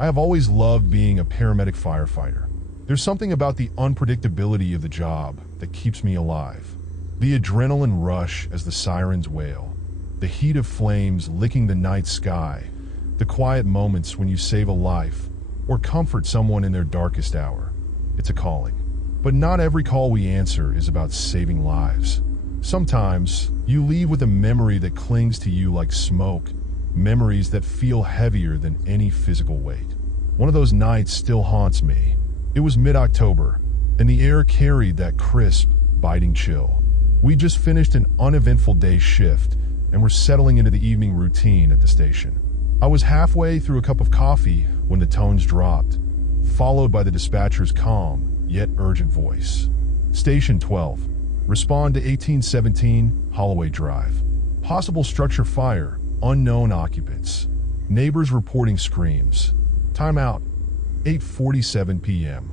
I have always loved being a paramedic firefighter. There's something about the unpredictability of the job that keeps me alive. The adrenaline rush as the sirens wail, the heat of flames licking the night sky, the quiet moments when you save a life or comfort someone in their darkest hour. It's a calling. But not every call we answer is about saving lives. Sometimes you leave with a memory that clings to you like smoke, memories that feel heavier than any physical weight. One of those nights still haunts me. It was mid-October, and the air carried that crisp, biting chill. We just finished an uneventful day shift, and were settling into the evening routine at the station. I was halfway through a cup of coffee when the tones dropped, followed by the dispatcher's calm, yet urgent voice. Station 12. Respond to 1817 Holloway Drive. Possible structure fire, unknown occupants. Neighbors reporting screams. Timeout. 8:47 p.m.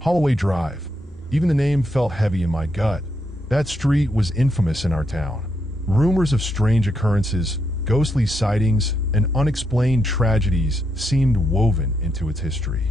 Holloway Drive. Even the name felt heavy in my gut. That street was infamous in our town. Rumors of strange occurrences, ghostly sightings, and unexplained tragedies seemed woven into its history.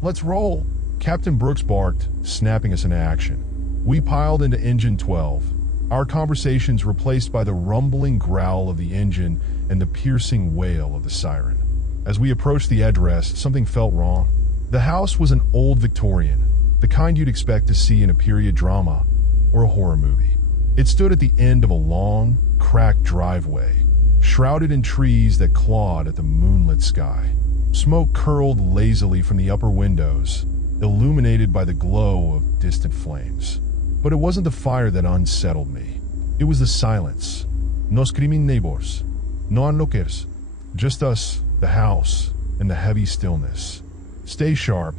"Let's roll," Captain Brooks barked, snapping us into action. We piled into Engine 12, our conversations replaced by the rumbling growl of the engine and the piercing wail of the siren. As we approached the address, something felt wrong. The house was an old Victorian, the kind you'd expect to see in a period drama or a horror movie. It stood at the end of a long, cracked driveway, shrouded in trees that clawed at the moonlit sky. Smoke curled lazily from the upper windows, illuminated by the glow of distant flames. But it wasn't the fire that unsettled me. It was the silence. No screaming neighbors, no onlookers, just us, the house, and the heavy stillness. "Stay sharp,"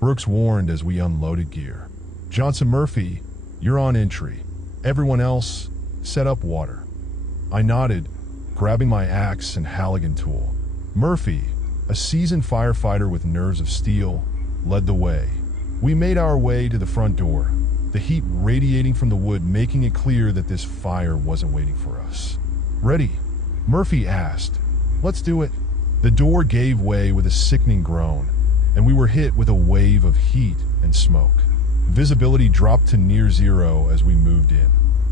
Brooks warned as we unloaded gear. "Johnson Murphy, you're on entry. Everyone else, set up water." I nodded, grabbing my axe and Halligan tool. Murphy, a seasoned firefighter with nerves of steel, led the way. We made our way to the front door, the heat radiating from the wood making it clear that this fire wasn't waiting for us. "Ready?" Murphy asked. "Let's do it." The door gave way with a sickening groan, and we were hit with a wave of heat and smoke. Visibility dropped to near zero as we moved in,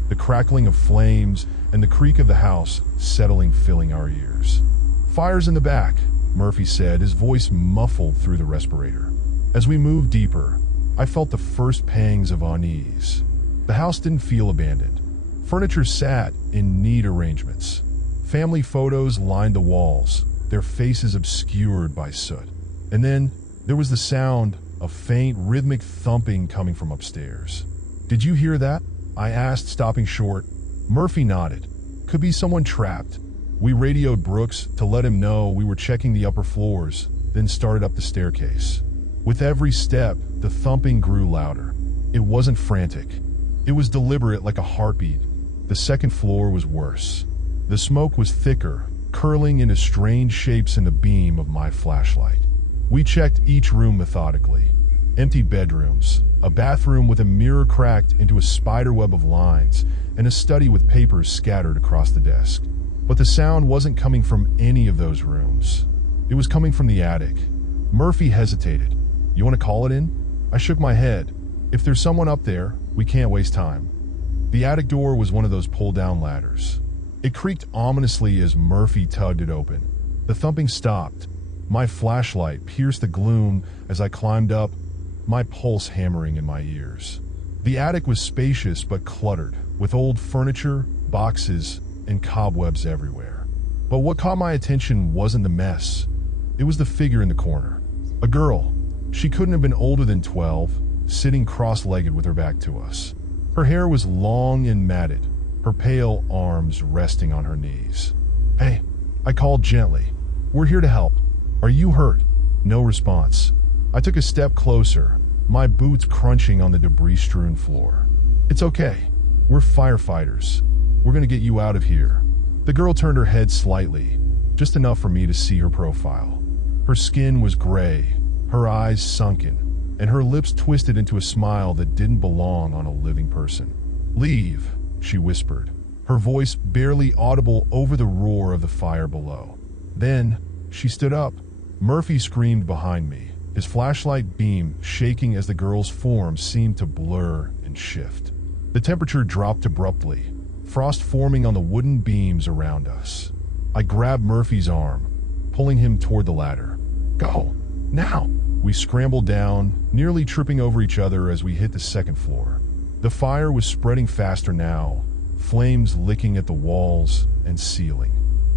the crackling of flames and the creak of the house settling filling our ears. "Fire's in the back," Murphy said, his voice muffled through the respirator. As we moved deeper, I felt the first pangs of unease. The house didn't feel abandoned. Furniture sat in neat arrangements. Family photos lined the walls, their faces obscured by soot. And then there was the sound of faint, rhythmic thumping coming from upstairs. "Did you hear that?" I asked, stopping short. Murphy nodded. "Could be someone trapped." We radioed Brooks to let him know we were checking the upper floors, then started up the staircase. With every step, the thumping grew louder. It wasn't frantic. It was deliberate, like a heartbeat. The second floor was worse. The smoke was thicker, curling into strange shapes in the beam of my flashlight. We checked each room methodically. Empty bedrooms, a bathroom with a mirror cracked into a spiderweb of lines, and a study with papers scattered across the desk. But the sound wasn't coming from any of those rooms. It was coming from the attic. Murphy hesitated. "You want to call it in?" I shook my head. "If there's someone up there, we can't waste time." The attic door was one of those pull-down ladders. It creaked ominously as Murphy tugged it open. The thumping stopped. My flashlight pierced the gloom as I climbed up, my pulse hammering in my ears. The attic was spacious but cluttered, with old furniture, boxes, and cobwebs everywhere. But what caught my attention wasn't the mess. It was the figure in the corner. A girl. She couldn't have been older than 12, sitting cross-legged with her back to us. Her hair was long and matted, her pale arms resting on her knees. "Hey," I called gently. "We're here to help. Are you hurt?" No response. I took a step closer, my boots crunching on the debris-strewn floor. "It's okay. We're firefighters. We're gonna get you out of here." The girl turned her head slightly, just enough for me to see her profile. Her skin was gray, her eyes sunken, and her lips twisted into a smile that didn't belong on a living person. "Leave," she whispered, her voice barely audible over the roar of the fire below. Then she stood up, Murphy screamed behind me, his flashlight beam shaking as the girl's form seemed to blur and shift. The temperature dropped abruptly, frost forming on the wooden beams around us. I grabbed Murphy's arm, pulling him toward the ladder. "Go! Now!" We scrambled down, nearly tripping over each other as we hit the second floor. The fire was spreading faster now, flames licking at the walls and ceiling.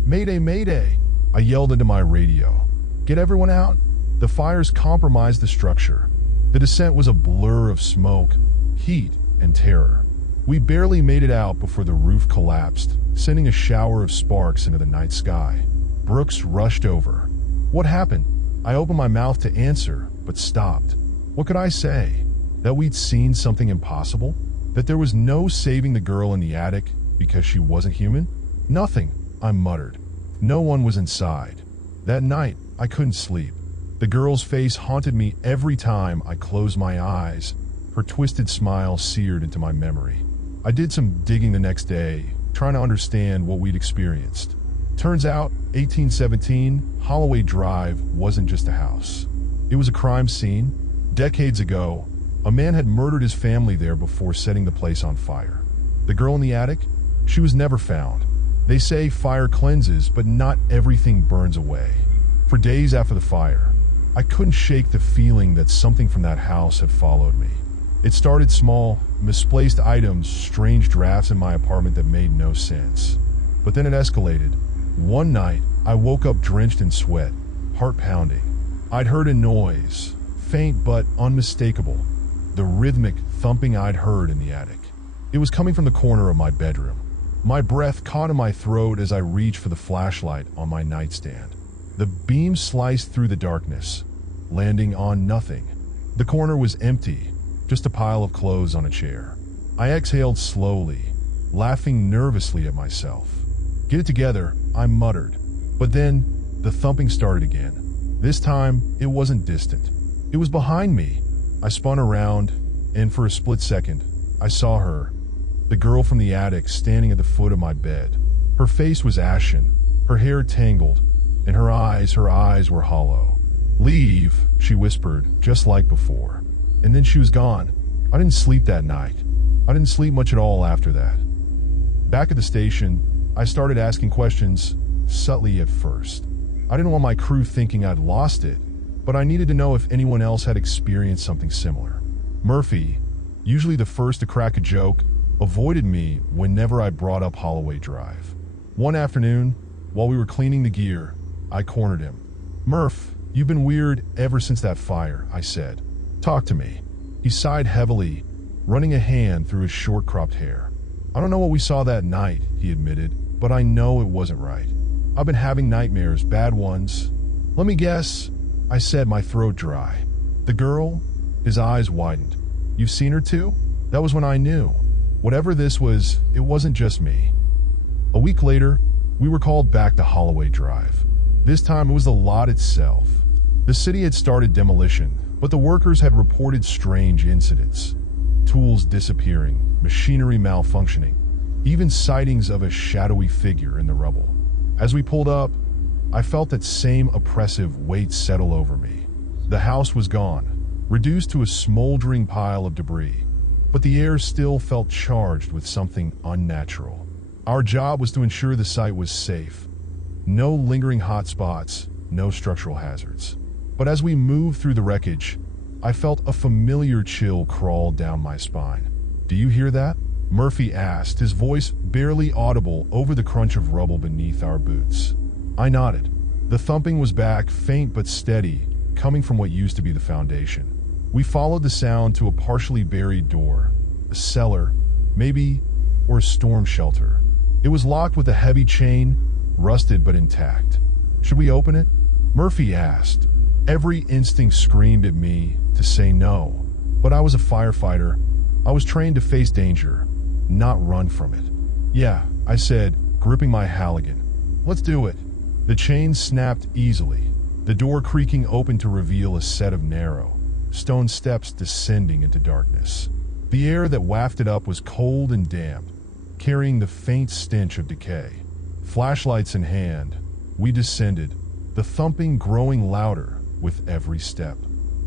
"Mayday, mayday!" I yelled into my radio. "Get everyone out!" The fires compromised the structure. The descent was a blur of smoke, heat, and terror. We barely made it out before the roof collapsed, sending a shower of sparks into the night sky. Brooks rushed over. "What happened?" I opened my mouth to answer, but stopped. What could I say? That we'd seen something impossible? That there was no saving the girl in the attic because she wasn't human? "Nothing," I muttered. No one was inside. That night, I couldn't sleep. The girl's face haunted me every time I closed my eyes. Her twisted smile seared into my memory. I did some digging the next day, trying to understand what we'd experienced. Turns out, 1817 Holloway Drive wasn't just a house. It was a crime scene. Decades ago, a man had murdered his family there before setting the place on fire. The girl in the attic? She was never found. They say fire cleanses, but not everything burns away. For days after the fire, I couldn't shake the feeling that something from that house had followed me. It started small, misplaced items, strange drafts in my apartment that made no sense. But then it escalated. One night, I woke up drenched in sweat, heart pounding. I'd heard a noise, faint but unmistakable, the rhythmic thumping I'd heard in the attic. It was coming from the corner of my bedroom. My breath caught in my throat as I reached for the flashlight on my nightstand. The beam sliced through the darkness, landing on nothing. The corner was empty, just a pile of clothes on a chair. I exhaled slowly, laughing nervously at myself. "Get it together," I muttered. But then, the thumping started again. This time, it wasn't distant. It was behind me. I spun around, and for a split second, I saw her, the girl from the attic, standing at the foot of my bed. Her face was ashen, her hair tangled, and her eyes were hollow. "Leave," she whispered, just like before. And then she was gone. I didn't sleep that night. I didn't sleep much at all after that. Back at the station, I started asking questions, subtly at first. I didn't want my crew thinking I'd lost it, but I needed to know if anyone else had experienced something similar. Murphy, usually the first to crack a joke, avoided me whenever I brought up Holloway Drive. One afternoon, while we were cleaning the gear, I cornered him. "Murph, you've been weird ever since that fire," I said. "Talk to me." He sighed heavily, running a hand through his short-cropped hair. "I don't know what we saw that night," he admitted, "but I know it wasn't right. I've been having nightmares, bad ones." "Let me guess," I said, my throat dry. "The girl?" His eyes widened. "You've seen her too?" That was when I knew. Whatever this was, it wasn't just me. A week later, we were called back to Holloway Drive. This time it was the lot itself. The city had started demolition, but the workers had reported strange incidents. Tools disappearing, machinery malfunctioning, even sightings of a shadowy figure in the rubble. As we pulled up, I felt that same oppressive weight settle over me. The house was gone, reduced to a smoldering pile of debris, but the air still felt charged with something unnatural. Our job was to ensure the site was safe. No lingering hot spots, no structural hazards. But as we moved through the wreckage, I felt a familiar chill crawl down my spine. "Do you hear that?" Murphy asked, his voice barely audible over the crunch of rubble beneath our boots. I nodded. The thumping was back, faint but steady, coming from what used to be the foundation. We followed the sound to a partially buried door, a cellar, maybe, or a storm shelter. It was locked with a heavy chain, rusted but intact. "Should we open it?" Murphy asked. Every instinct screamed at me to say no, but I was a firefighter. I was trained to face danger, not run from it. "Yeah," I said, gripping my Halligan. "Let's do it." The chain snapped easily, the door creaking open to reveal a set of narrow, stone steps descending into darkness. The air that wafted up was cold and damp, carrying the faint stench of decay. Flashlights in hand, we descended, the thumping growing louder with every step.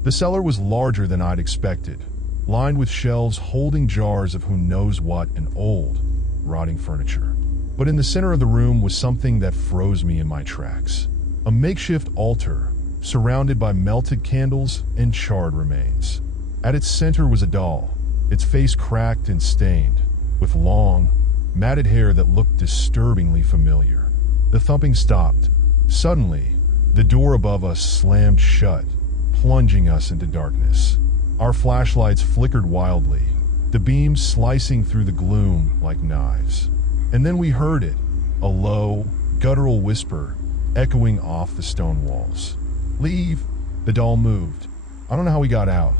The cellar was larger than I'd expected, lined with shelves holding jars of who knows what and old, rotting furniture. But in the center of the room was something that froze me in my tracks. A makeshift altar, surrounded by melted candles and charred remains. At its center was a doll, its face cracked and stained, with long, matted hair that looked disturbingly familiar. The thumping stopped. Suddenly, the door above us slammed shut, plunging us into darkness. Our flashlights flickered wildly, the beams slicing through the gloom like knives. And then we heard it, a low, guttural whisper echoing off the stone walls. "Leave!" The doll moved. I don't know how we got out.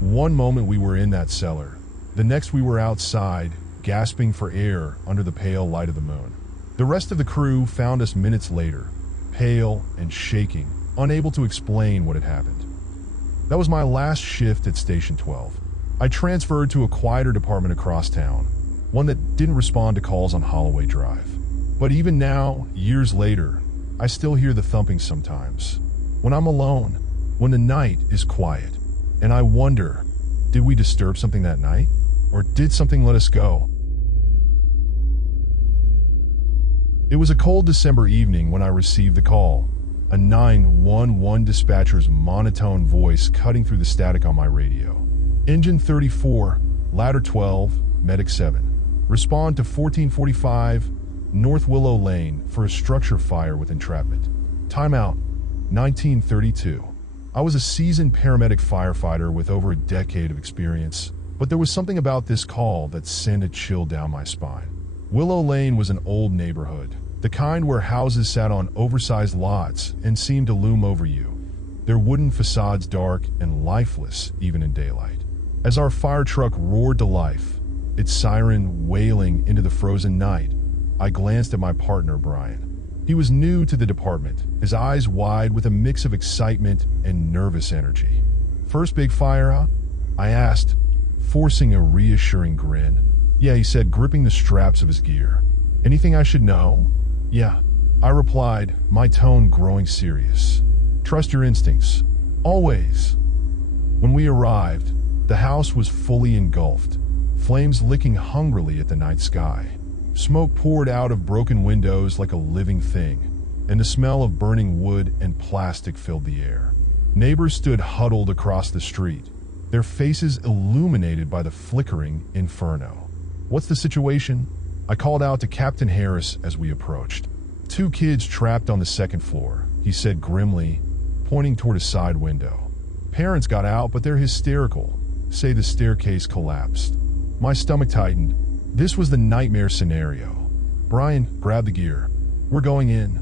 One moment we were in that cellar. The next we were outside, gasping for air under the pale light of the moon. The rest of the crew found us minutes later, pale and shaking, unable to explain what had happened. That was my last shift at Station 12. I transferred to a quieter department across town, one that didn't respond to calls on Holloway Drive. But even now, years later, I still hear the thumping sometimes. When I'm alone, when the night is quiet, and I wonder, did we disturb something that night? Or did something let us go? It was a cold December evening when I received the call, a 911 dispatcher's monotone voice cutting through the static on my radio. Engine 34, ladder 12, medic 7. Respond to 1445 North Willow Lane for a structure fire with entrapment. Timeout, 1932. I was a seasoned paramedic firefighter with over a decade of experience, but there was something about this call that sent a chill down my spine. Willow Lane was an old neighborhood, the kind where houses sat on oversized lots and seemed to loom over you, their wooden facades dark and lifeless even in daylight. As our fire truck roared to life, its siren wailing into the frozen night, I glanced at my partner, Brian. He was new to the department, his eyes wide with a mix of excitement and nervous energy. "First big fire, huh?" I asked, forcing a reassuring grin. "Yeah," he said, gripping the straps of his gear. "Anything I should know?" "Yeah," I replied, my tone growing serious. "Trust your instincts. Always." When we arrived, the house was fully engulfed, flames licking hungrily at the night sky. Smoke poured out of broken windows like a living thing, and the smell of burning wood and plastic filled the air. Neighbors stood huddled across the street, their faces illuminated by the flickering inferno. "What's the situation?" I called out to Captain Harris as we approached. "Two kids trapped on the second floor," he said grimly, pointing toward a side window. "Parents got out, but they're hysterical. Say the staircase collapsed." My stomach tightened. This was the nightmare scenario. "Brian, grab the gear. We're going in."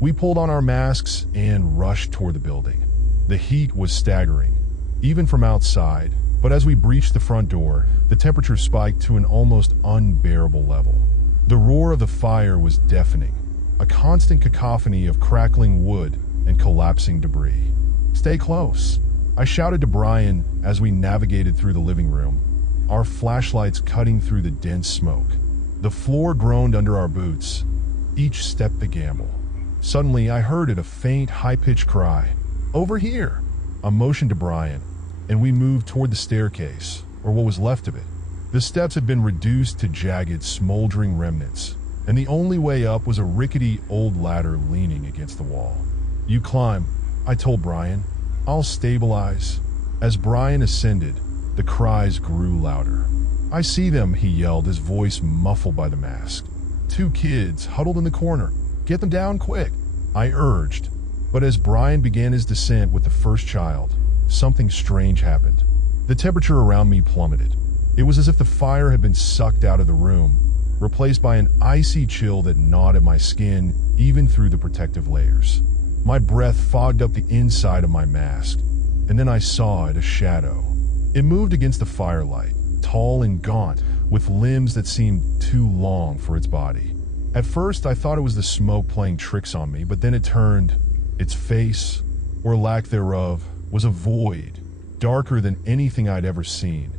We pulled on our masks and rushed toward the building. The heat was staggering, even from outside, but as we breached the front door, the temperature spiked to an almost unbearable level. The roar of the fire was deafening, a constant cacophony of crackling wood and collapsing debris. "Stay close," I shouted to Brian as we navigated through the living room, our flashlights cutting through the dense smoke. The floor groaned under our boots, each step a gamble. Suddenly, I heard it, a faint, high-pitched cry. "Over here!" I motioned to Brian, and we moved toward the staircase, or what was left of it. The steps had been reduced to jagged, smoldering remnants, and the only way up was a rickety old ladder leaning against the wall. "You climb," I told Brian. "I'll stabilize." As Brian ascended, the cries grew louder. "I see them," he yelled, his voice muffled by the mask. "Two kids huddled in the corner. Get them down quick," I urged. But as Brian began his descent with the first child, something strange happened. The temperature around me plummeted. It was as if the fire had been sucked out of the room, replaced by an icy chill that gnawed at my skin even through the protective layers. My breath fogged up the inside of my mask, and then I saw it, a shadow. It moved against the firelight, tall and gaunt, with limbs that seemed too long for its body. At first, I thought it was the smoke playing tricks on me, but then it turned. Its face, or lack thereof, was a void, darker than anything I'd ever seen,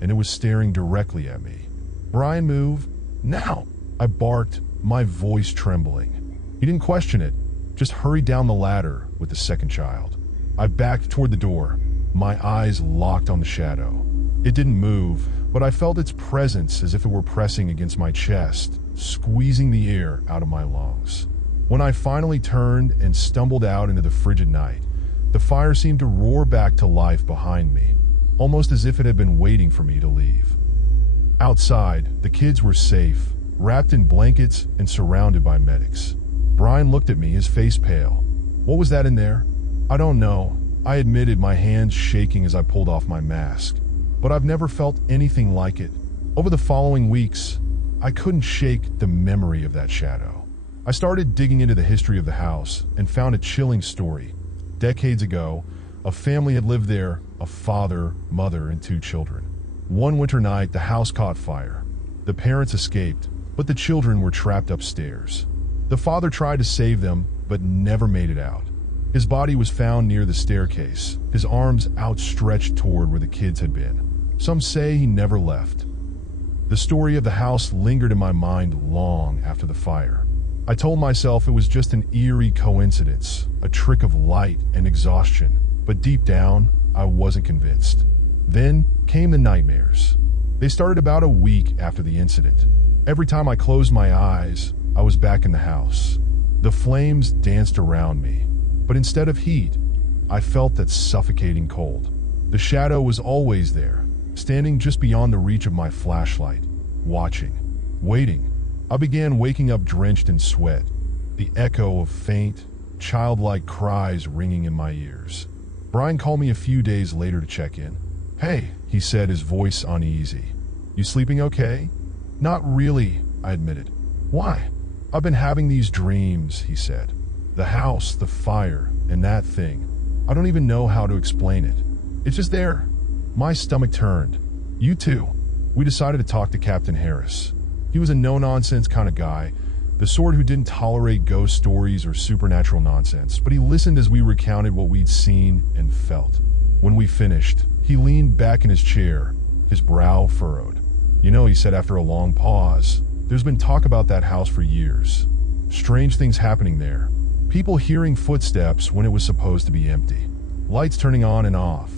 and it was staring directly at me. "Brian, move. Now!" I barked, my voice trembling. He didn't question it, just hurried down the ladder with the second child. I backed toward the door, my eyes locked on the shadow. It didn't move, but I felt its presence as if it were pressing against my chest, squeezing the air out of my lungs. When I finally turned and stumbled out into the frigid night, the fire seemed to roar back to life behind me, almost as if it had been waiting for me to leave. Outside, the kids were safe, wrapped in blankets and surrounded by medics. Brian looked at me, his face pale. "What was that in there?" "I don't know," I admitted, my hands shaking as I pulled off my mask. "But I've never felt anything like it." Over the following weeks, I couldn't shake the memory of that shadow. I started digging into the history of the house and found a chilling story. Decades ago, a family had lived there, a father, mother, and 2 children. One winter night, the house caught fire. The parents escaped, but the children were trapped upstairs. The father tried to save them, but never made it out. His body was found near the staircase, his arms outstretched toward where the kids had been. Some say he never left. The story of the house lingered in my mind long after the fire. I told myself it was just an eerie coincidence, a trick of light and exhaustion, but deep down, I wasn't convinced. Then came the nightmares. They started about a week after the incident. Every time I closed my eyes, I was back in the house. The flames danced around me, but instead of heat, I felt that suffocating cold. The shadow was always there, standing just beyond the reach of my flashlight, watching, waiting. I began waking up drenched in sweat, the echo of faint, childlike cries ringing in my ears. Brian called me a few days later to check in. "Hey," he said, his voice uneasy. "You sleeping okay?" "Not really," I admitted. "Why?" "I've been having these dreams," he said. "The house, the fire, and that thing. I don't even know how to explain it. It's just there." My stomach turned. "You too." We decided to talk to Captain Harris. He was a no-nonsense kind of guy, the sort who didn't tolerate ghost stories or supernatural nonsense, but he listened as we recounted what we'd seen and felt. When we finished, he leaned back in his chair, his brow furrowed. "You know," he said after a long pause, "there's been talk about that house for years. Strange things happening there. People hearing footsteps when it was supposed to be empty. Lights turning on and off.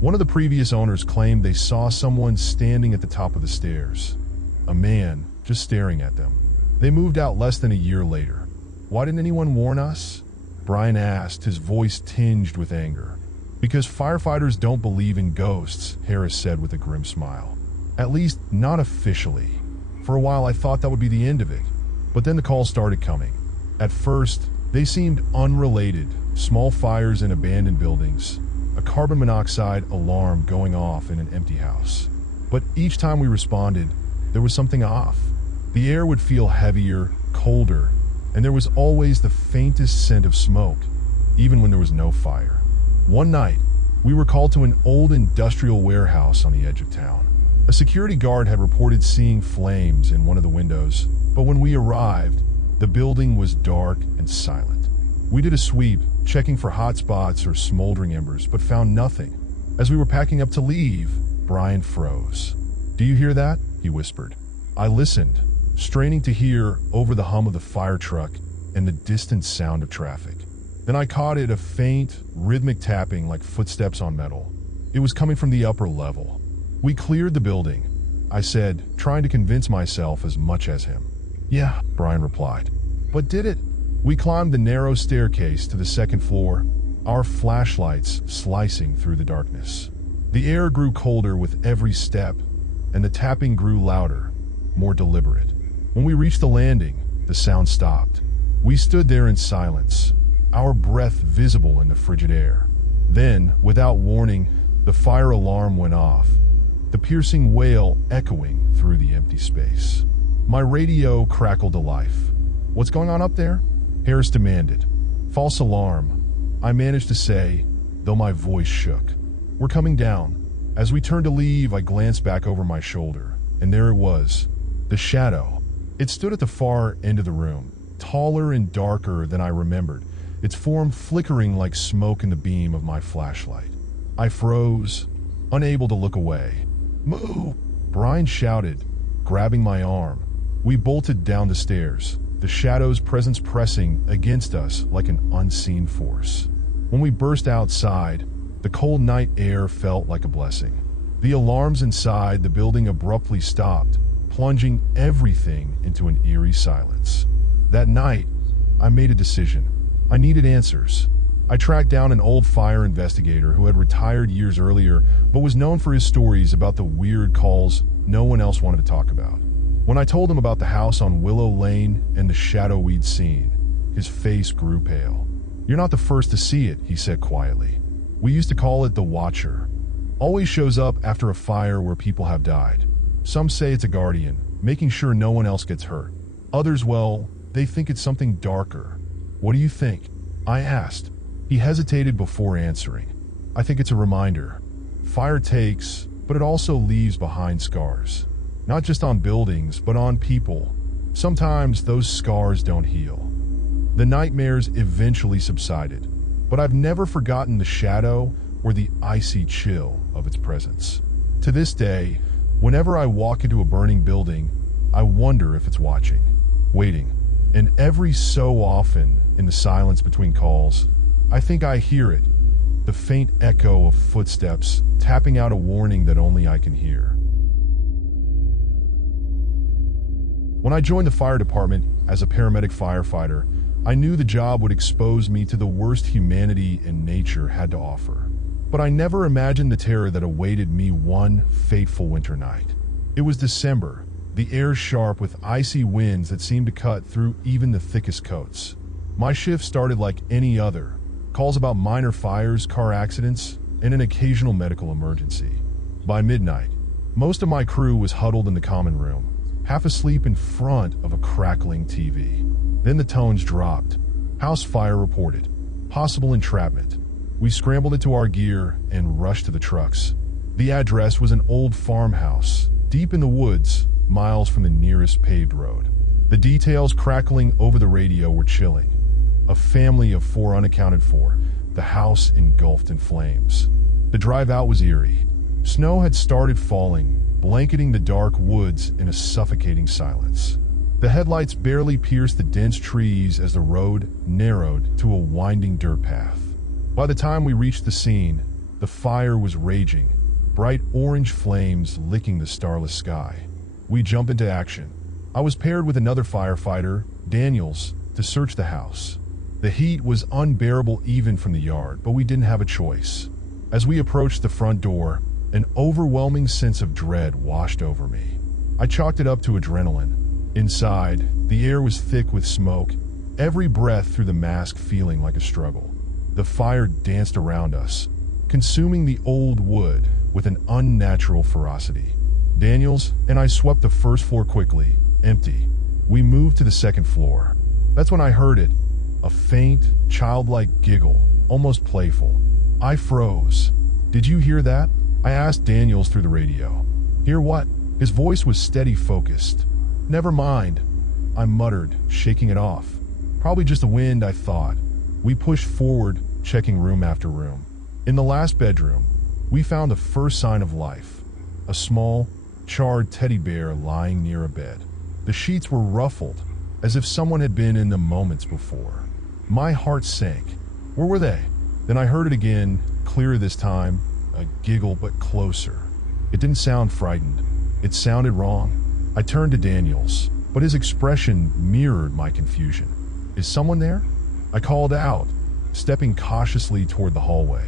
One of the previous owners claimed they saw someone standing at the top of the stairs. A man, just staring at them. They moved out less than a year later. Why didn't anyone warn us?" Brian asked, his voice tinged with anger. "Because firefighters don't believe in ghosts," Harris said with a grim smile. "At least, not officially. For a while I thought that would be the end of it. But then the calls started coming. At first, they seemed unrelated. Small fires in abandoned buildings, a carbon monoxide alarm going off in an empty house. But each time we responded, there was something off. The air would feel heavier, colder, and there was always the faintest scent of smoke, even when there was no fire. One night, we were called to an old industrial warehouse on the edge of town. A security guard had reported seeing flames in one of the windows, but when we arrived, the building was dark and silent. We did a sweep, checking for hot spots or smoldering embers, but found nothing. As we were packing up to leave, Brian froze. "Do you hear that?" he whispered. I listened, straining to hear over the hum of the fire truck and the distant sound of traffic. Then I caught it, a faint, rhythmic tapping like footsteps on metal. It was coming from the upper level. "We cleared the building," I said, trying to convince myself as much as him. "Yeah," Brian replied. "But did it?" We climbed the narrow staircase to the second floor, our flashlights slicing through the darkness. The air grew colder with every step, and the tapping grew louder, more deliberate. When we reached the landing, the sound stopped. We stood there in silence, our breath visible in the frigid air. Then, without warning, the fire alarm went off, the piercing wail echoing through the empty space. My radio crackled to life. "What's going on up there?" Harris demanded. "False alarm," I managed to say, though my voice shook. "We're coming down." As we turned to leave, I glanced back over my shoulder, and there it was, the shadow. It stood at the far end of the room, taller and darker than I remembered, its form flickering like smoke in the beam of my flashlight. I froze, unable to look away. "Move!" Brian shouted, grabbing my arm. We bolted down the stairs, the shadow's presence pressing against us like an unseen force. When we burst outside, the cold night air felt like a blessing. The alarms inside the building abruptly stopped, plunging everything into an eerie silence. That night, I made a decision. I needed answers. I tracked down an old fire investigator who had retired years earlier, but was known for his stories about the weird calls no one else wanted to talk about. When I told him about the house on Willow Lane and the shadow we'd seen, his face grew pale. "You're not the first to see it," he said quietly. "We used to call it the Watcher. Always shows up after a fire where people have died. Some say it's a guardian, making sure no one else gets hurt. Others, well, they think it's something darker. What do you think?" I asked. He hesitated before answering. "I think it's a reminder. Fire takes, but it also leaves behind scars. Not just on buildings, but on people. Sometimes those scars don't heal." The nightmares eventually subsided, but I've never forgotten the shadow or the icy chill of its presence. To this day, whenever I walk into a burning building, I wonder if it's watching, waiting. And every so often, in the silence between calls, I think I hear it, the faint echo of footsteps tapping out a warning that only I can hear. When I joined the fire department as a paramedic firefighter, I knew the job would expose me to the worst humanity and nature had to offer. But I never imagined the terror that awaited me one fateful winter night. It was December, the air sharp with icy winds that seemed to cut through even the thickest coats. My shift started like any other, calls about minor fires, car accidents, and an occasional medical emergency. By midnight, most of my crew was huddled in the common room, half asleep in front of a crackling TV. Then the tones dropped. House fire reported. Possible entrapment. We scrambled into our gear and rushed to the trucks. The address was an old farmhouse, deep in the woods, miles from the nearest paved road. The details crackling over the radio were chilling. A family of 4 unaccounted for, the house engulfed in flames. The drive out was eerie. Snow had started falling, blanketing the dark woods in a suffocating silence. The headlights barely pierced the dense trees as the road narrowed to a winding dirt path. By the time we reached the scene, the fire was raging, bright orange flames licking the starless sky. We jumped into action. I was paired with another firefighter, Daniels, to search the house. The heat was unbearable even from the yard, but we didn't have a choice. As we approached the front door, an overwhelming sense of dread washed over me. I chalked it up to adrenaline. Inside, the air was thick with smoke, every breath through the mask feeling like a struggle. The fire danced around us, consuming the old wood with an unnatural ferocity. Daniels and I swept the first floor quickly, empty. We moved to the second floor. That's when I heard it, a faint, childlike giggle, almost playful. I froze. "Did you hear that?" I asked Daniels through the radio. "Hear what?" His voice was steady, focused. "Never mind," I muttered, shaking it off. "Probably just the wind," I thought. We pushed forward, checking room after room. In the last bedroom, we found the first sign of life. A small, charred teddy bear lying near a bed. The sheets were ruffled, as if someone had been in them moments before. My heart sank. Where were they? Then I heard it again, clearer this time, a giggle but closer. It didn't sound frightened. It sounded wrong. I turned to Daniels, but his expression mirrored my confusion. "Is someone there?" I called out, stepping cautiously toward the hallway.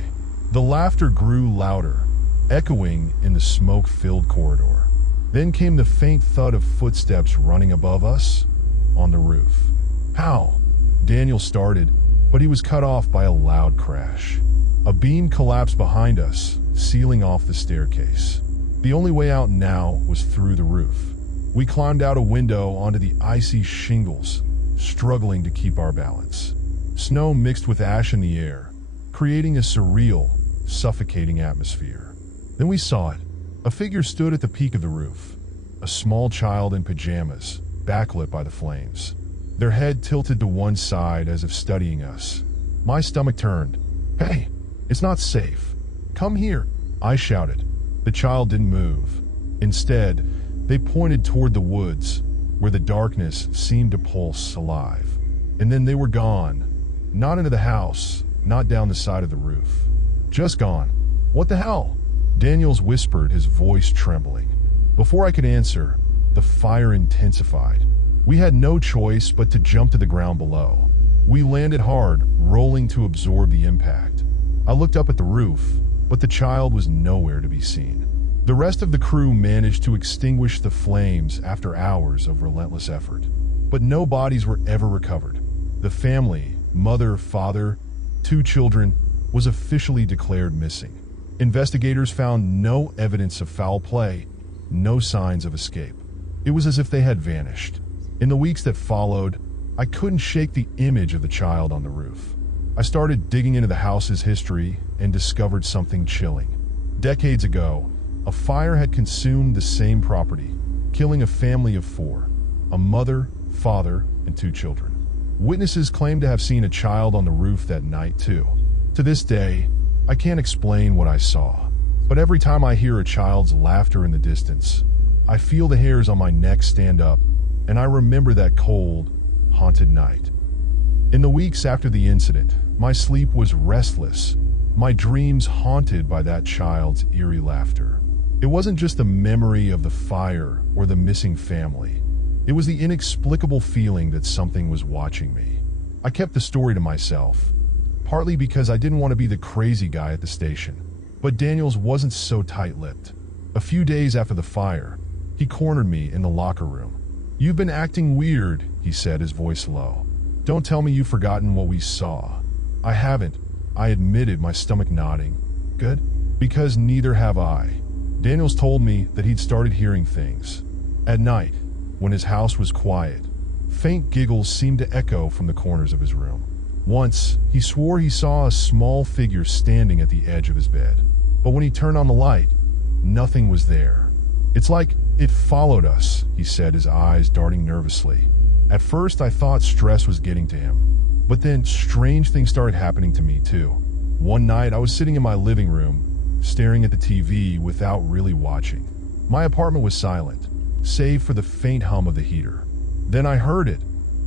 The laughter grew louder, echoing in the smoke-filled corridor. Then came the faint thud of footsteps running above us, on the roof. "How?" Daniel started, but he was cut off by a loud crash. A beam collapsed behind us, sealing off the staircase. The only way out now was through the roof. We climbed out a window onto the icy shingles, struggling to keep our balance. Snow mixed with ash in the air, creating a surreal, suffocating atmosphere. Then we saw it. A figure stood at the peak of the roof, a small child in pajamas, backlit by the flames. Their head tilted to one side as if studying us. My stomach turned. "Hey, it's not safe. Come here," I shouted. The child didn't move. Instead, they pointed toward the woods, where the darkness seemed to pulse alive. And then they were gone. Not into the house, not down the side of the roof. Just gone. What the hell? Daniels whispered, his voice trembling. Before I could answer, the fire intensified. We had no choice but to jump to the ground below. We landed hard, rolling to absorb the impact. I looked up at the roof, but the child was nowhere to be seen. The rest of the crew managed to extinguish the flames after hours of relentless effort. But no bodies were ever recovered. The family, mother, father, 2 children, was officially declared missing. Investigators found no evidence of foul play, no signs of escape. It was as if they had vanished. In the weeks that followed, I couldn't shake the image of the child on the roof. I started digging into the house's history and discovered something chilling. Decades ago, a fire had consumed the same property, killing a family of 4, a mother, father, and 2 children. Witnesses claimed to have seen a child on the roof that night too. To this day, I can't explain what I saw, but every time I hear a child's laughter in the distance, I feel the hairs on my neck stand up, and I remember that cold, haunted night. In the weeks after the incident, my sleep was restless, my dreams haunted by that child's eerie laughter. It wasn't just the memory of the fire or the missing family. It was the inexplicable feeling that something was watching me. I kept the story to myself, partly because I didn't want to be the crazy guy at the station. But Daniels wasn't so tight-lipped. A few days after the fire, he cornered me in the locker room. "You've been acting weird," he said, his voice low. "Don't tell me you've forgotten what we saw." "I haven't," I admitted, my stomach nodding. "Good, because neither have I." Daniels told me that he'd started hearing things. At night, when his house was quiet, faint giggles seemed to echo from the corners of his room. Once, he swore he saw a small figure standing at the edge of his bed. But when he turned on the light, nothing was there. "It's like it followed us," he said, his eyes darting nervously. At first, I thought stress was getting to him. But then, strange things started happening to me, too. One night, I was sitting in my living room, staring at the TV without really watching. My apartment was silent, save for the faint hum of the heater. Then I heard it,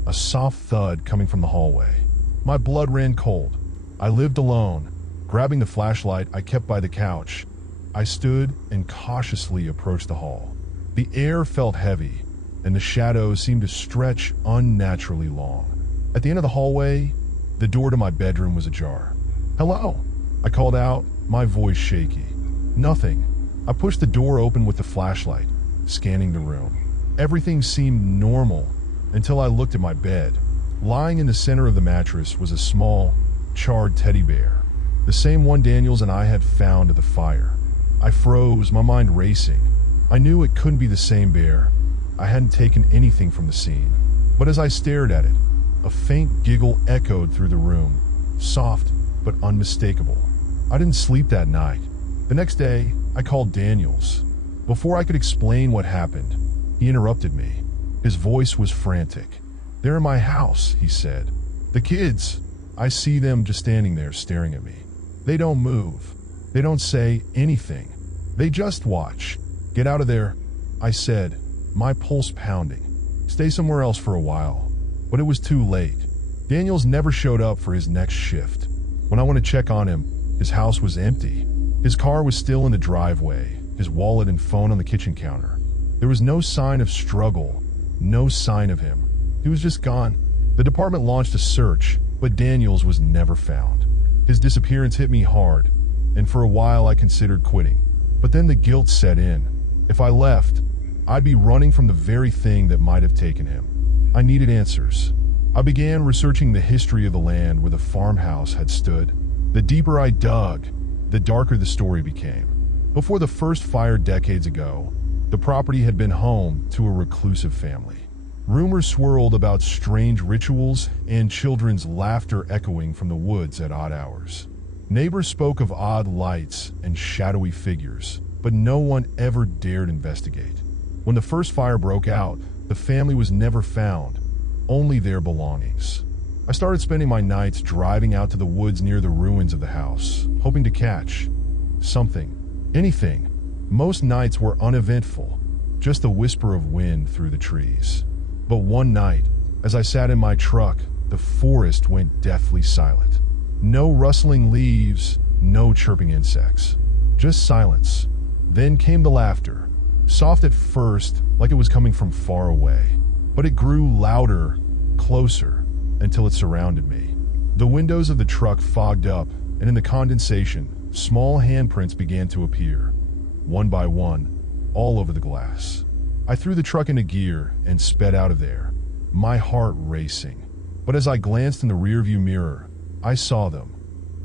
a soft thud coming from the hallway. My blood ran cold. I lived alone. Grabbing the flashlight I kept by the couch, I stood and cautiously approached the hall. The air felt heavy, and the shadows seemed to stretch unnaturally long. At the end of the hallway, the door to my bedroom was ajar. "Hello," I called out, my voice shaky. "Nothing." I pushed the door open with the flashlight, scanning the room. Everything seemed normal until I looked at my bed. Lying in the center of the mattress was a small, charred teddy bear, the same one Daniels and I had found at the fire. I froze, my mind racing. I knew it couldn't be the same bear. I hadn't taken anything from the scene. But as I stared at it, a faint giggle echoed through the room, soft but unmistakable. I didn't sleep that night. The next day, I called Daniels. Before I could explain what happened, he interrupted me. His voice was frantic. "They're in my house," he said. "The kids, I see them just standing there staring at me. They don't move. They don't say anything. They just watch. Get out of there," I said, my pulse pounding. "Stay somewhere else for a while." But it was too late. Daniels never showed up for his next shift. When I went to check on him, his house was empty. His car was still in the driveway, his wallet and phone on the kitchen counter. There was no sign of struggle, no sign of him. He was just gone. The department launched a search, but Daniels was never found. His disappearance hit me hard, and for a while I considered quitting. But then the guilt set in. If I left, I'd be running from the very thing that might have taken him. I needed answers. I began researching the history of the land where the farmhouse had stood. The deeper I dug, the darker the story became. Before the first fire decades ago, the property had been home to a reclusive family. Rumors swirled about strange rituals and children's laughter echoing from the woods at odd hours. Neighbors spoke of odd lights and shadowy figures, but no one ever dared investigate. When the first fire broke out, the family was never found, only their belongings. I started spending my nights driving out to the woods near the ruins of the house, hoping to catch something, anything. Most nights were uneventful, just the whisper of wind through the trees. But one night, as I sat in my truck, the forest went deathly silent. No rustling leaves, no chirping insects. Just silence. Then came the laughter. Soft at first, like it was coming from far away. But it grew louder, closer, until it surrounded me. The windows of the truck fogged up, and in the condensation, small handprints began to appear. One by one, all over the glass. I threw the truck into gear and sped out of there, my heart racing. But as I glanced in the rearview mirror, I saw them.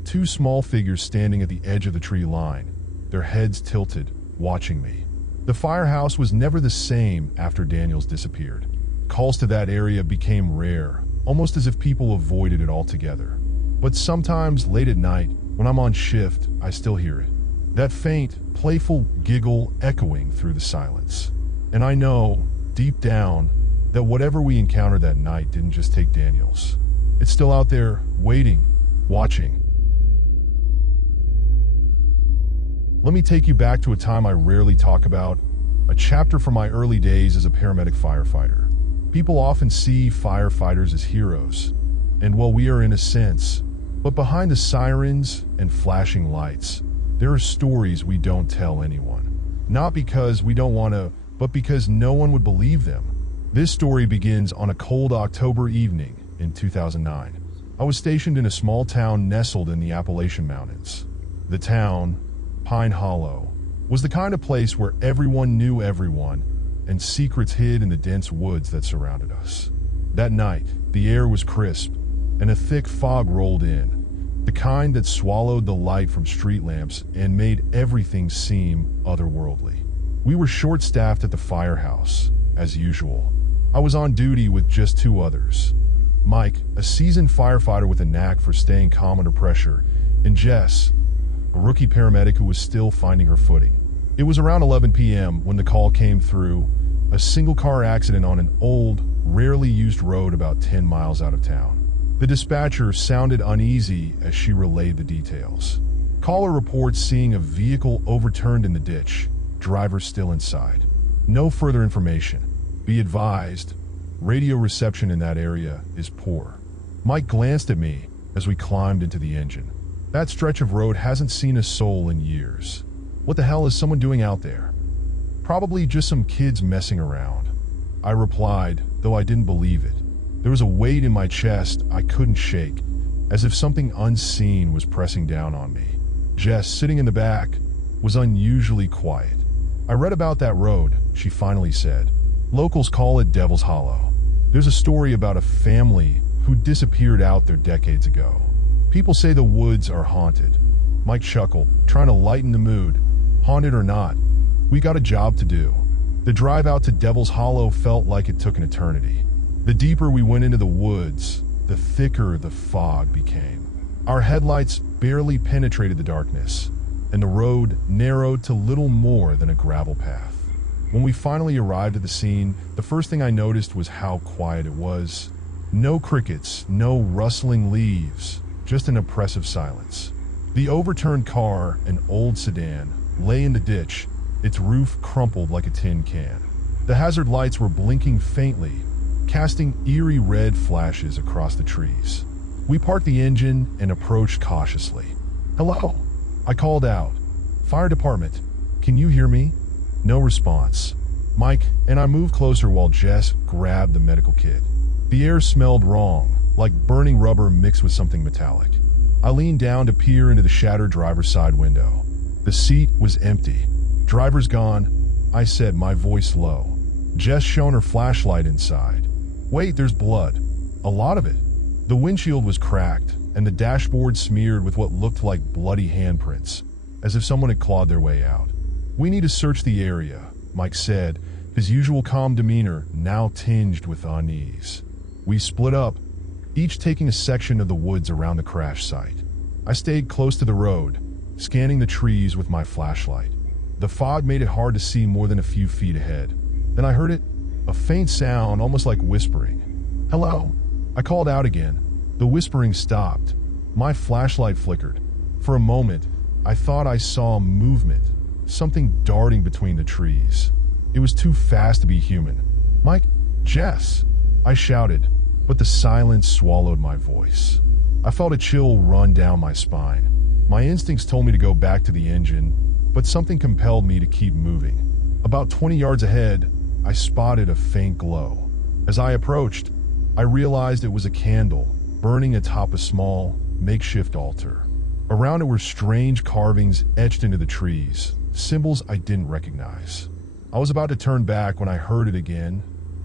Two small figures standing at the edge of the tree line, their heads tilted, watching me. The firehouse was never the same after Daniels disappeared. Calls to that area became rare, almost as if people avoided it altogether. But sometimes, late at night, when I'm on shift, I still hear it. That faint, playful giggle echoing through the silence. And I know, deep down, that whatever we encountered that night didn't just take Daniels. It's still out there, waiting, watching. Let me take you back to a time I rarely talk about, a chapter from my early days as a paramedic firefighter. People often see firefighters as heroes, and well, we are in a sense, but behind the sirens and flashing lights, there are stories we don't tell anyone. Not because we don't want to, but because no one would believe them. This story begins on a cold October evening in 2009. I was stationed in a small town nestled in the Appalachian Mountains. The town, Pine Hollow, was the kind of place where everyone knew everyone and secrets hid in the dense woods that surrounded us. That night, the air was crisp and a thick fog rolled in, the kind that swallowed the light from street lamps and made everything seem otherworldly. We were short-staffed at the firehouse, as usual. I was on duty with just two others. Mike, a seasoned firefighter with a knack for staying calm under pressure, and Jess, a rookie paramedic who was still finding her footing. It was around 11 p.m. when the call came through, a single-car accident on an old, rarely used road about 10 miles out of town. The dispatcher sounded uneasy as she relayed the details. Caller reports seeing a vehicle overturned in the ditch, driver still inside. No further information. Be advised, radio reception in that area is poor. Mike glanced at me as we climbed into the engine. That stretch of road hasn't seen a soul in years. What the hell is someone doing out there? Probably just some kids messing around. I replied, though I didn't believe it. There was a weight in my chest I couldn't shake, as if something unseen was pressing down on me. Jess, sitting in the back, was unusually quiet. I read about that road, she finally said. Locals call it Devil's Hollow. There's a story about a family who disappeared out there decades ago. People say the woods are haunted. Mike chuckled, trying to lighten the mood. Haunted or not, we got a job to do. The drive out to Devil's Hollow felt like it took an eternity. The deeper we went into the woods, the thicker the fog became. Our headlights barely penetrated the darkness, and the road narrowed to little more than a gravel path. When we finally arrived at the scene, the first thing I noticed was how quiet it was. No crickets, no rustling leaves, just an oppressive silence. The overturned car, an old sedan, lay in the ditch, its roof crumpled like a tin can. The hazard lights were blinking faintly, casting eerie red flashes across the trees. We parked the engine and approached cautiously. "Hello?" I called out. "Fire department, can you hear me?" No response. Mike and I moved closer while Jess grabbed the medical kit. The air smelled wrong, like burning rubber mixed with something metallic. I leaned down to peer into the shattered driver's side window. The seat was empty. "Driver's gone," I said, my voice low. Jess shone her flashlight inside. "Wait, there's blood. A lot of it." The windshield was cracked, and the dashboard smeared with what looked like bloody handprints, as if someone had clawed their way out. "We need to search the area," Mike said, his usual calm demeanor now tinged with unease. We split up, each taking a section of the woods around the crash site. I stayed close to the road, scanning the trees with my flashlight. The fog made it hard to see more than a few feet ahead. Then I heard it, a faint sound, almost like whispering. "Hello?" I called out again. The whispering stopped. My flashlight flickered. For a moment, I thought I saw movement, something darting between the trees. It was too fast to be human. "Mike, "Jess!" I shouted, but the silence swallowed my voice. I felt a chill run down my spine. My instincts told me to go back to the engine, but something compelled me to keep moving. About 20 yards ahead, I spotted a faint glow. As I approached, I realized it was a candle burning atop a small, makeshift altar. Around it were strange carvings etched into the trees, symbols I didn't recognize. I was about to turn back when I heard it again,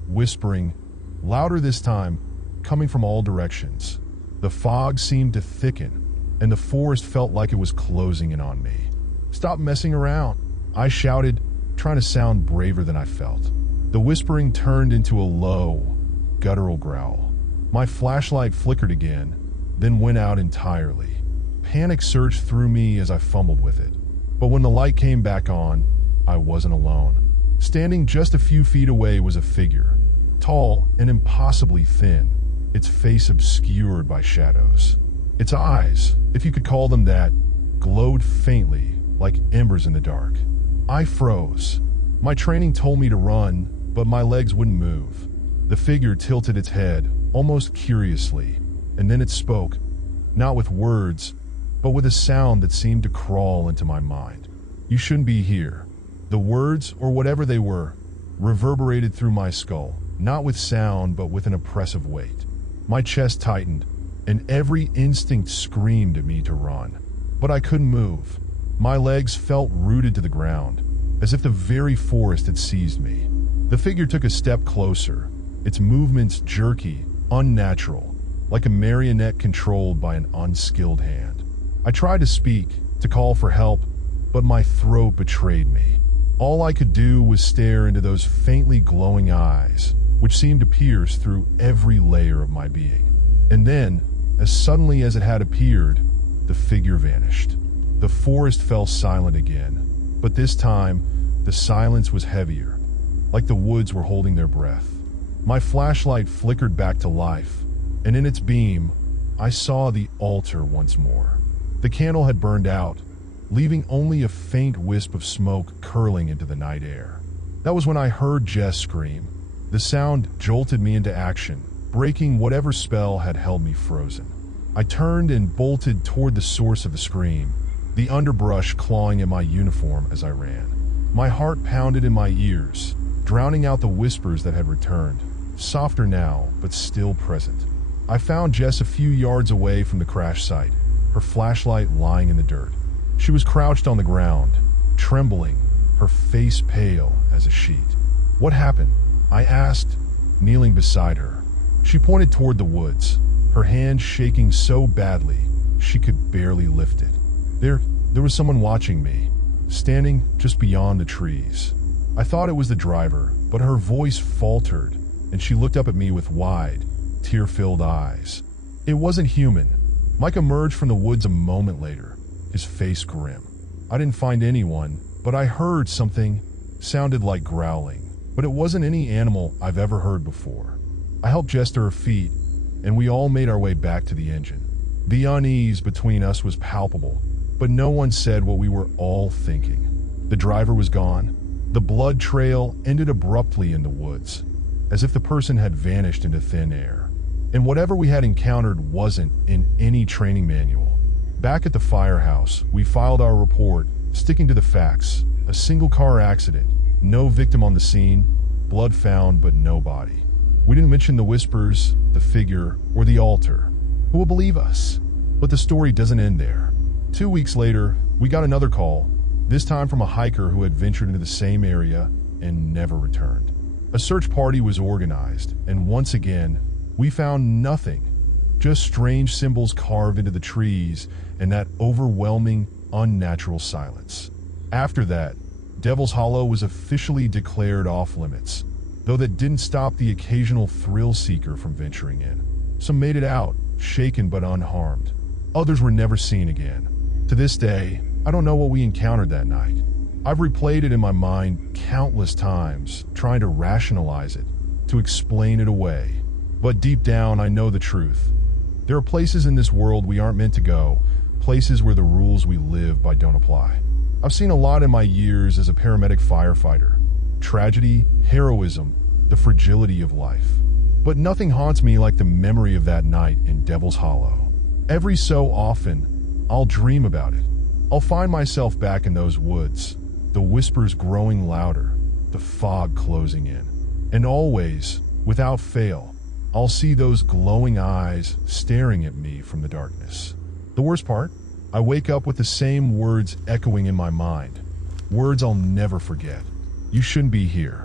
whispering, louder this time, coming from all directions. The fog seemed to thicken, and the forest felt like it was closing in on me. "Stop messing around," I shouted, trying to sound braver than I felt. The whispering turned into a low, guttural growl. My flashlight flickered again, then went out entirely. Panic surged through me as I fumbled with it. But when the light came back on, I wasn't alone. Standing just a few feet away was a figure, tall and impossibly thin, its face obscured by shadows. Its eyes, if you could call them that, glowed faintly like embers in the dark. I froze. My training told me to run, but my legs wouldn't move. The figure tilted its head, almost curiously, and then it spoke, not with words, but with a sound that seemed to crawl into my mind. "You shouldn't be here." The words, or whatever they were, reverberated through my skull, not with sound, but with an oppressive weight. My chest tightened, and every instinct screamed at me to run. But I couldn't move. My legs felt rooted to the ground, as if the very forest had seized me. The figure took a step closer, its movements jerky, unnatural, like a marionette controlled by an unskilled hand. I tried to speak, to call for help, but my throat betrayed me. All I could do was stare into those faintly glowing eyes, which seemed to pierce through every layer of my being. And then, as suddenly as it had appeared, the figure vanished. The forest fell silent again, but this time, the silence was heavier, like the woods were holding their breath. My flashlight flickered back to life, and in its beam, I saw the altar once more. The candle had burned out, leaving only a faint wisp of smoke curling into the night air. That was when I heard Jess scream. The sound jolted me into action, breaking whatever spell had held me frozen. I turned and bolted toward the source of the scream, the underbrush clawing at my uniform as I ran. My heart pounded in my ears, drowning out the whispers that had returned, softer now, but still present. I found Jess a few yards away from the crash site, her flashlight lying in the dirt. She was crouched on the ground, trembling, her face pale as a sheet. "What happened?" I asked, kneeling beside her. She pointed toward the woods, her hand shaking so badly she could barely lift it. There was someone watching me, standing just beyond the trees. I thought it was the driver, but her voice faltered, and she looked up at me with wide, tear-filled eyes. It wasn't human. Mike emerged from the woods a moment later, his face grim. I didn't find anyone, but I heard something sounded like growling, but it wasn't any animal I've ever heard before. I helped Jess to her feet, and we all made our way back to the engine. The unease between us was palpable, but no one said what we were all thinking. The driver was gone. The blood trail ended abruptly in the woods, as if the person had vanished into thin air. And whatever we had encountered wasn't in any training manual. Back at the firehouse, we filed our report, sticking to the facts. A single car accident, no victim on the scene, blood found but no body. We didn't mention the whispers, the figure, or the altar. Who will believe us? But the story doesn't end there. 2 weeks later, we got another call, this time from a hiker who had ventured into the same area and never returned. A search party was organized, and once again, we found nothing, just strange symbols carved into the trees and that overwhelming, unnatural silence. After that, Devil's Hollow was officially declared off-limits, though that didn't stop the occasional thrill-seeker from venturing in. Some made it out, shaken but unharmed. Others were never seen again. To this day, I don't know what we encountered that night. I've replayed it in my mind countless times, trying to rationalize it, to explain it away. But deep down, I know the truth. There are places in this world we aren't meant to go, places where the rules we live by don't apply. I've seen a lot in my years as a paramedic firefighter. Tragedy, heroism, the fragility of life. But nothing haunts me like the memory of that night in Devil's Hollow. Every so often, I'll dream about it. I'll find myself back in those woods, the whispers growing louder, the fog closing in. And always, without fail, I'll see those glowing eyes staring at me from the darkness. The worst part? I wake up with the same words echoing in my mind. Words I'll never forget. You shouldn't be here.